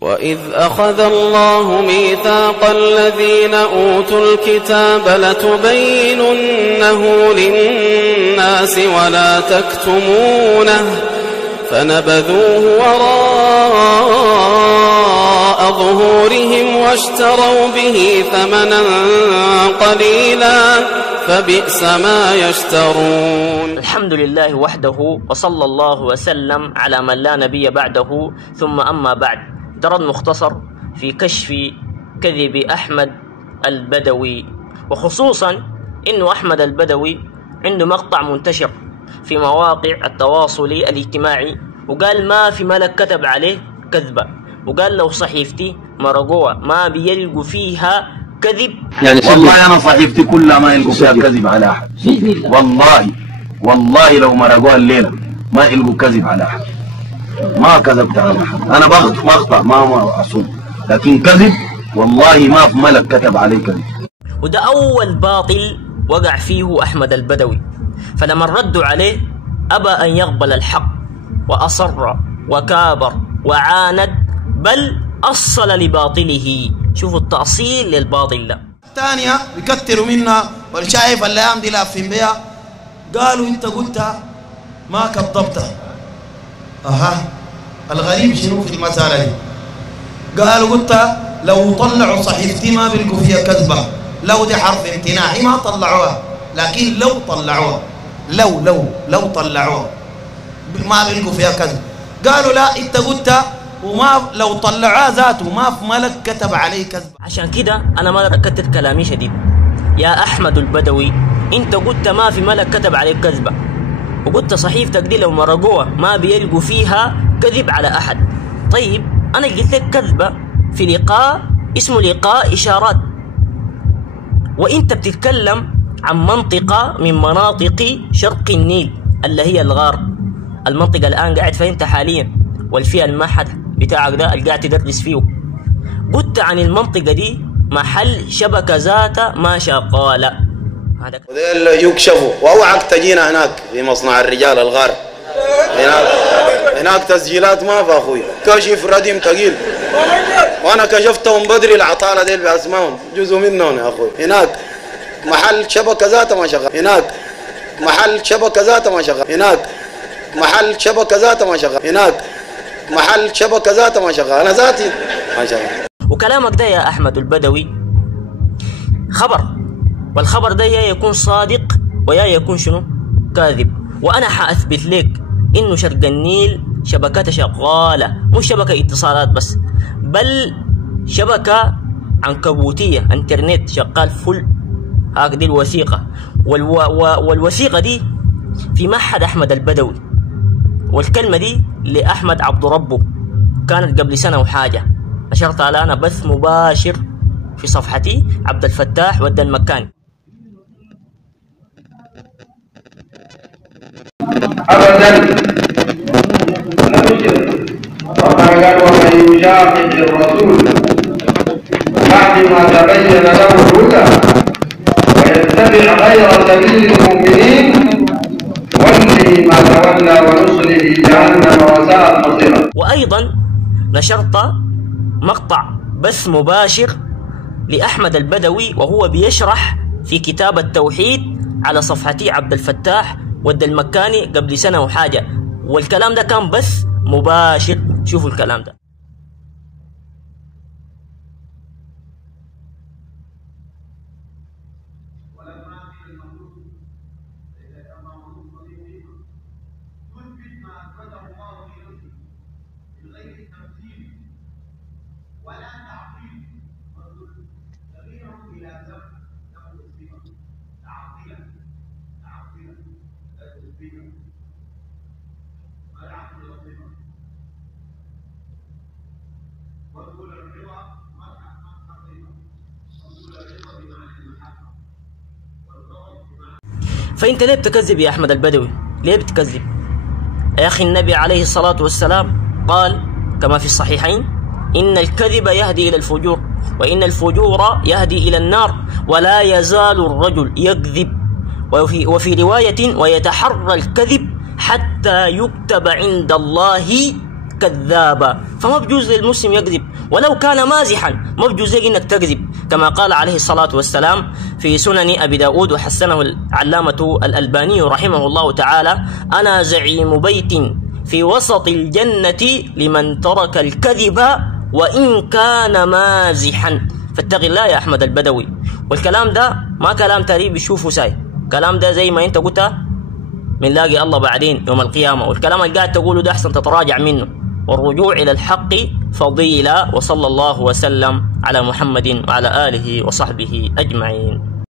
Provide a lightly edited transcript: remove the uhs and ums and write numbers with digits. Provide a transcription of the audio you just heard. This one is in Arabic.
وإذ أخذ الله ميثاق الذين أوتوا الكتاب لتبيننه للناس ولا تكتمونه فنبذوه وراء ظهورهم واشتروا به ثمنا قليلا فبئس ما يشترون. الحمد لله وحده وصلى الله وسلم على من لا نبي بعده، ثم أما بعد. درد مختصر في كشف كذب أحمد البدوي، وخصوصا إنه أحمد البدوي عنده مقطع منتشر في مواقع التواصل الاجتماعي، وقال ما في ملك كتب عليه كذبة، وقال لو صحيفتي مرقوها ما بيلقوا فيها كذب. يعني والله أنا صحيفتي كلها ما يلقوا فيها كذب على أحد، والله لو مرقوها الليلة ما يلقوا كذب على أحد، ما كذبت على أحد. أنا بخطأ ما أصوم، لكن كذب والله ما في ملك كتب عليه كذب. وده أول باطل وقع فيه أحمد البدوي، فلما ردوا عليه أبى أن يقبل الحق وأصر وكابر وعاند، بل أصل لباطله. شوفوا التأصيل للباطل ده. ثانية بيكتروا منا والشايف الأيام دي لافين بيها، قالوا أنت قلت ما كذبتها. الغريب شنو في المسألة دي؟ قالوا قلت لو طلعوا صحيفتي ما بيلقوا فيها كذبة، لو دي حرف امتناعي ما طلعوها، لكن لو طلعوها لو طلعوها ما بيلقوا فيها كذب. قالوا لا انت قلت وما لو طلعوها ذاته ما في ملك كتب عليه كذب. عشان كده انا ما ركزت كلامي شديد. يا احمد البدوي، انت قلت ما في ملك كتب عليك كذبة، وقلت صحيفتك دي لو مرقوها ما بيلقوا فيها كذب على احد. طيب انا قلت لك كذبة في لقاء اسمه لقاء اشارات، وانت بتتكلم عن منطقة من مناطق شرق النيل اللي هي الغار، المنطقة الآن قاعد فيها انت حاليا، والفيها المعهد بتاعك ده اللي قاعد تدرس فيه. قلت عن المنطقة دي محل شبكة ذات ما شغالة. وذيل يكشفوا، واوعك تجينا هناك في مصنع الرجال الغار، هناك تسجيلات ما في اخوي، كشف رديم ثقيل، وانا كشفتهم بدري العطالة ديل باسمائهم جزء منهم يا اخوي. هناك محل شبكة ذات ما شغال، هناك محل شبكة ذات ما شغال، هناك محل شبكة ذات ما شغال، هناك محل شبكة ذات ما شغال، أنا ذاتي ما شغال. وكلامك ده يا أحمد البدوي خبر، والخبر ده يا يكون صادق ويا يكون شنو كاذب. وأنا حأثبت لك إنه شرق النيل شبكات شغالة، مش شبكة اتصالات بس، بل شبكة عنكبوتية، انترنت شغال فل. هذه الوثيقة، والوثيقة دي في معهد أحمد البدوي، والكلمة دي لأحمد عبد ربه كانت قبل سنة وحاجة. نشرتها أنا بث مباشر في صفحتي عبد الفتاح ود المكاني. أبدا وما قال ومن يشاقق الرسول بعد ما تبين له الهدى ويتبع غير سبيل المؤمنين نوله ما تولى ونصله جهنم وساءت مصيرا. وأيضا نشرت مقطع بث مباشر لأحمد البدوي وهو بيشرح في كتاب التوحيد على صفحتي عبد الفتاح ود المكاني قبل سنة وحاجة، والكلام ده كان بث مباشر. شوفوا الكلام ده. فأنت ليه بتكذب يا أحمد البدوي؟ ليه بتكذب؟ يا أخي النبي عليه الصلاة والسلام قال كما في الصحيحين: إن الكذب يهدي إلى الفجور، وإن الفجور يهدي إلى النار، ولا يزال الرجل يكذب. وفي رواية: ويتحرى الكذب حتى يكتب عند الله كذابا. فما بجوز للمسلم يكذب، ولو كان مازحا ما بجوز لك انك تكذب، كما قال عليه الصلاة والسلام في سنن أبي داود وحسنه العلامة الألباني رحمه الله تعالى: أنا زعيم بيت في وسط الجنة لمن ترك الكذب وإن كان مازحا. فاتق الله يا أحمد البدوي. والكلام ده ما كلام تاريخ بيشوفه ساي، كلام ده زي ما انت قلت بنلاقي الله بعدين يوم القيامة، والكلام اللي قاعد تقوله ده أحسن تتراجع منه، والرجوع إلى الحق فضيلة. وصلى الله وسلم على محمد وعلى آله وصحبه أجمعين.